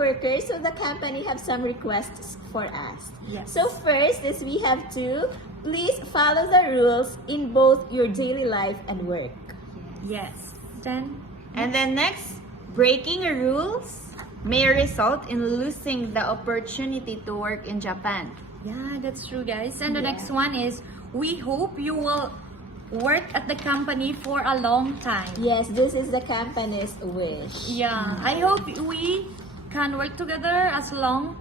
workers, so the company have some requests for us. Yes. So first is we have to please follow the rules in both your daily life and work. Yes. Then, And then next, breaking rules may result in losing the opportunity to work in Japan. yeah, that's true, guys. And the Yeah. next one is, we hope you will work at the company for a long time. Yes, this is the company's wish. Yeah, I hope we can work together as long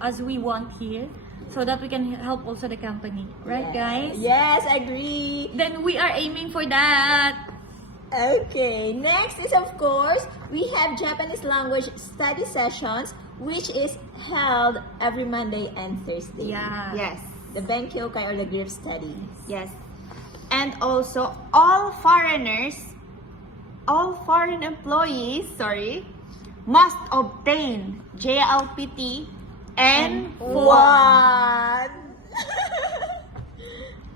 as we want here, so that we can help also the company, right, guys? Yes, agree. Then we are aiming for that. Okay, next is of course, we have Japanese language study sessions which is held every Monday and Thursday. Yeah. Yes. The Benkyokai or the group study. Yes. And also, all foreign employees, must obtain JLPT N1. One.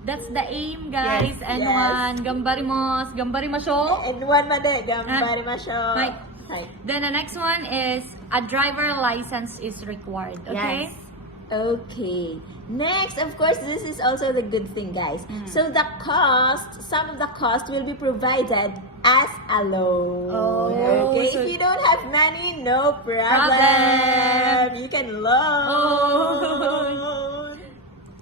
That's the aim, guys. Yes, And yes. one, gambarimasho. N1 made, gambarimashou. Right. Right. Then the next one is a driver license is required. Okay. Yes. Okay. Next, of course, this is also the good thing, guys. So the some of the cost will be provided as a loan. Oh, Okay. so- If you don't have money, no problem. Problem. You can loan.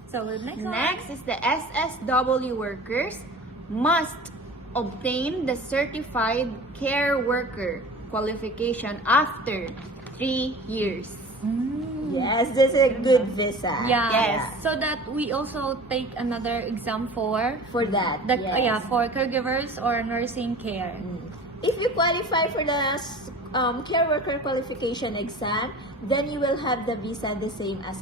So the next one. Next is the SSW workers must obtain the certified care worker qualification after 3 years. Yes, this is a good visa. Yeah. Yes. So that we also take another exam for For that. the yes. for caregivers or nursing care. If you qualify for the care worker qualification exam, then you will have the visa the same as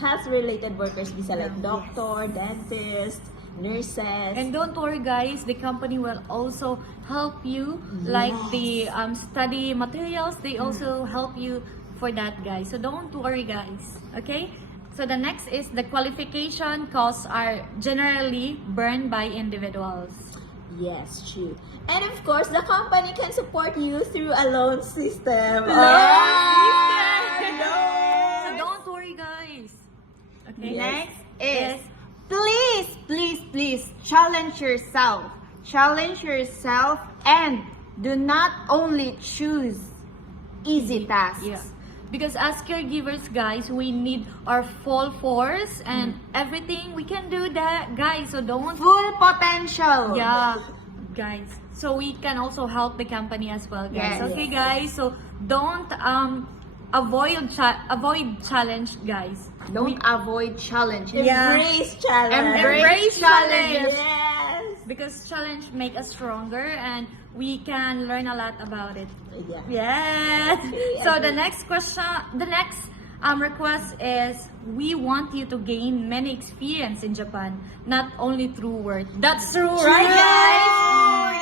health-related workers visa like doctor, dentist, nurses. And don't worry, guys, the company will also help you, like the study materials. They also help you for that, guys. So don't worry, guys. Okay. So the next is the qualification costs are generally borne by individuals. Yes, true. And of course, the company can support you through a loan system. So don't worry, guys. Okay. Next Yes. is please challenge yourself. Challenge yourself and do not only choose easy tasks. Yeah. Because as caregivers, guys, we need our full force and everything. We can do that, guys. So don't. Full potential. Yeah, guys. So we can also help the company as well, guys. Yes. Okay, guys. So don't avoid challenge, guys. Don't avoid challenge. Yeah. Embrace challenge. Embrace challenge. Yes. Because challenge make us stronger and we can learn a lot about it. Yeah. Yes. Okay, So agree. the next request is, we want you to gain many experience in Japan, not only through work. That's true, right, guys?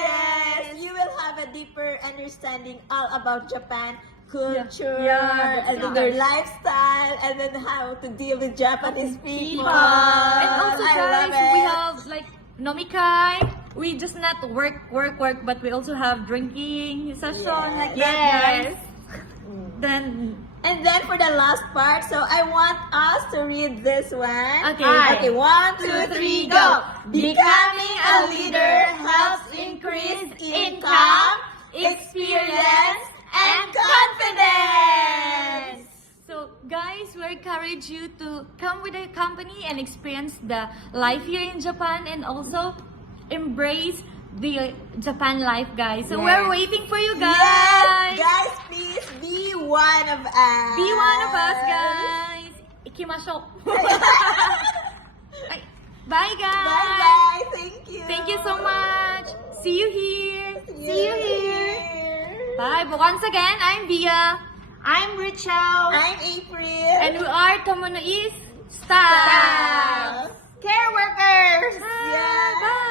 Yes. You will have a deeper understanding all about Japan culture, Yeah, and then their lifestyle, and then how to deal with Japanese people. And also, I love guys, we it. have like nomikai. We just not work, but we also have drinking session like that, guys. Then And then for the last part, so I want us to read this one. Okay. Okay, 1, 2, 3, go. Becoming a leader helps increase income, experience, and confidence. So, guys, we encourage you to come with the company and experience the life here in Japan and also embrace the Japan life, guys. So, Yes. we're waiting for you Yes, guys. guys, please be one of us. Be one of us, guys. Ikimashou. Ay, bye, guys. Bye-bye. Thank you. Thank you so much. See you here. See you here. here. Bye. But once again, I'm Via. I'm Rachel. I'm April. And we are Tomono East Staff. Staff. Care workers. Yeah. Bye.